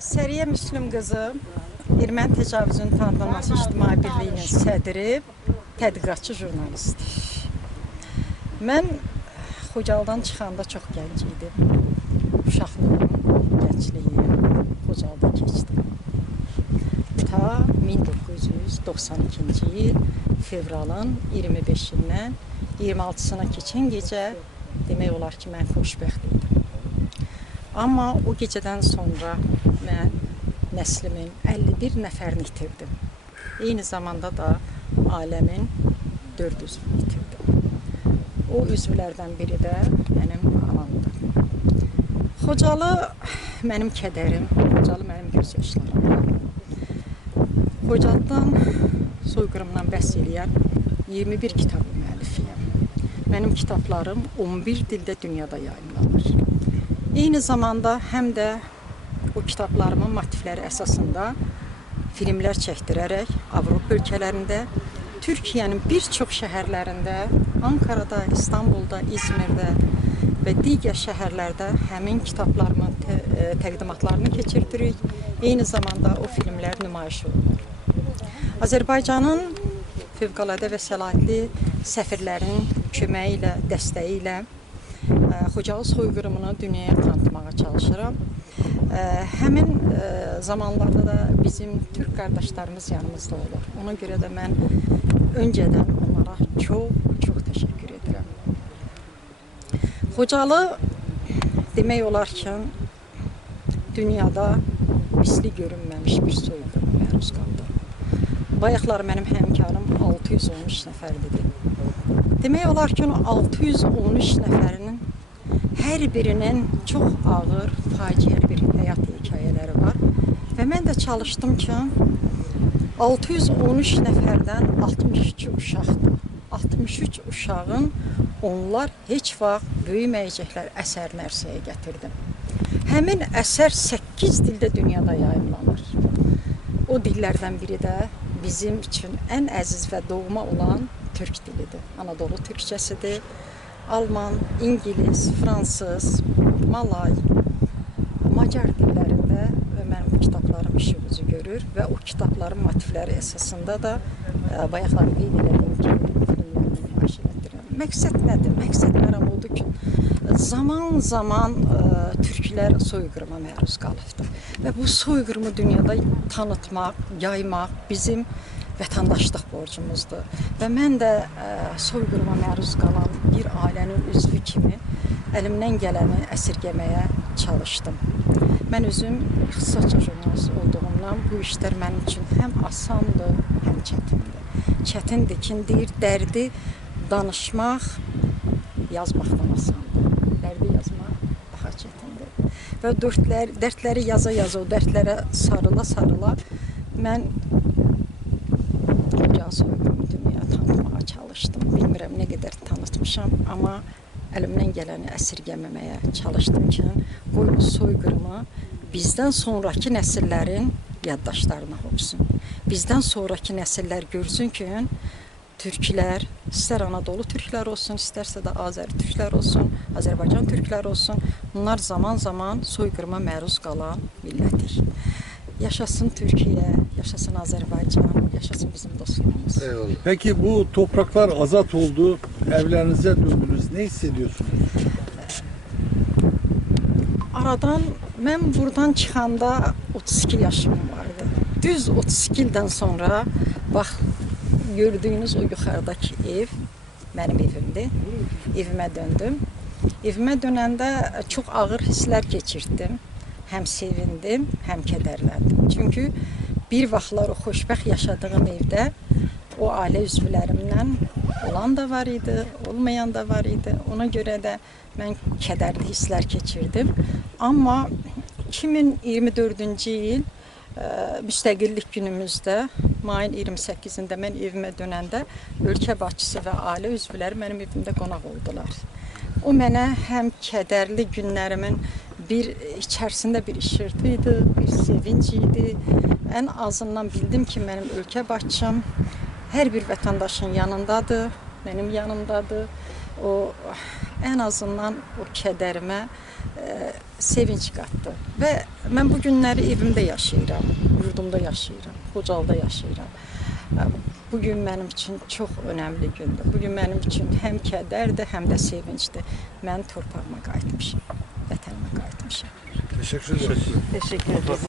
Səriyə Müslüm qızı Erməni təcavüzünün tanınması İctimai Birliyinin sədri, tədqiqatçı jurnalistdir. Mən Xocalıdan çıxanda çox gənc idim. Uşaqlığım, gəncliyim Xocalda keçdi. Ta 1992-ci il fevralın 25-dən 26-sına keçən gecə demək olar ki, mən xoşbəxt idim. Amma o gecədən sonra mən nəslimin 51 nəfərini itirdim. Eyni zamanda da aləmin 4 üzvünü itirdim. O üzvlərdən biri də mənim anamdır. Xocalı mənim kədərim, Xocalı mənim göz yaşlarım. Xocalıdan soyqırımdan bəhs eləyən 21 kitab müəllifiyəm. Mənim kitablarım 11 dildə dünyada yayımlanır. Eyni zamanda həm də o kitablarımın motivləri əsasında filmlər çəkdirərək Avropa ölkələrində, Türkiyənin bir çox şəhərlərində, Ankarada, İstanbulda, İzmirdə və digər şəhərlərdə həmin kitablarımın təqdimatlarını keçirdirik. Eyni zamanda o filmlər nümayiş olunur. Azərbaycanın fövqəladə və səlahiyyətli səfirlərin köməyi ilə, dəstəyi ilə Xocalı soyqırımını dünyaya tanıtmağa çalışıram. Həmin zamanlarda da bizim Türk qardaşlarımız yanımızda olur. Ona görə də mən öncədən onlara çox təşəkkür edirəm. Xocalı demək olar ki, dünyada misli görünməmiş bir soyqırıma məruz qaldı. Bayaqlar mənim həmkarım 613 nəfərlidir. Demək olar ki, 613 nəfərinin hər birinin çox ağır, faciəli bir həyat hekayələri var. Və mən də çalışdım ki, 613 nəfərdən 62 uşaqdır. 63 uşağın onlar heç vaxt böyüməyəcəklər əsərini ərsəyə gətirdim. Həmin əsər 8 dildə dünyada yayımlanır. O dillərdən biri də bizim üçün ən əziz və doğma olan Türk dilidir. Anadolu türkçəsidir. Alman, İngiliz, Fransız, Malay, Macar dillərində və mənim bu kitablarım işimizi görür və o kitabların motivləri əsasında da bayaqlar qeyd edildim ki, filmlərlə nümayiş etdirirəm. Məqsəd nədir? Məqsəd məram oldu ki, zaman türklər soyqırıma məruz qalıbdır və bu soyqırımı dünyada tanıtmaq, yaymaq bizim vətəndaşlıq borcumuzdur. Və mən də soyqırıma məruz qalan bir ailənin üzvü kimi əlimdən gələni əsirgəməyə çalışdım. Mən özüm ixtisasca jurnalist olduğumdan bu işlər mənim üçün həm asandır, həm çətindir. Çətindir ki, deyir, dərdi danışmaq yazmaqdan asandır. Dərdi yazmaq daha çətindir. Və dərdləri yaza o dərdlərə sarıla mən soyqırımı dünyaya tanıtmağa çalışdım. Bilmirəm nə qədər tanıtmışam, amma əlimdən gələni əsirgəməməyə çalışdım ki, qoy bu soyqırımı bizdən sonraki nəsillərin yaddaşlarına hopsun. Bizdən sonraki nəsillər görsün ki, türklər, istər Anadolu türklər olsun, istərsə də Azəri türklər olsun, Azərbaycan türklər olsun, bunlar zaman soyqırıma məruz qalan millətik. Yaşasın Türkiye, yaşasın Azerbaycan, yaşasın bizim dostlarımız. Eyvallah. Peki bu topraklar azat oldu, evlerinize döndünüz. Ne hissediyorsunuz? Aradan, mən buradan çıxanda 32 yaşım vardı. Düz 32 ildən sonra, bax, gördüyünüz o yuxarıdakı ev mənim evimdir. Evimə döndüm. Evimə dönəndə çox ağır hisslər keçirdim. Həm sevindim, həm kədərləndim. Çünki bir vaxtlar o xoşbəxt yaşadığım evdə o ailə üzvlərimdən olan da var idi, olmayan da var idi. Ona görə də mən kədərli hisslər keçirdim. Amma 2024-cü il müstəqillik günümüzdə, mayın 28-də mən evimə dönəndə ölkə başçısı və ailə üzvləri mənim evimdə qonaq oldular. O mənə həm kədərli günlərimin içərisində bir işırtı idi, bir sevinç idi. Ən azından bildim ki, mənim ölkə başçım hər bir vətəndaşın yanındadır, mənim yanımdadır. O ən azından o kədərimə sevinç qatdı. Və mən bu günləri evimdə yaşayıram, yurdumda yaşayıram, Xocalda yaşayıram. Bu gün mənim üçün çox önəmli gündür. Bu gün mənim üçün həm kədərdir, həm də sevincdir. Mən torpağıma qayıtmışam, vətənimə qayıtmışam. Teşekkür ederim. Teşekkür ederim.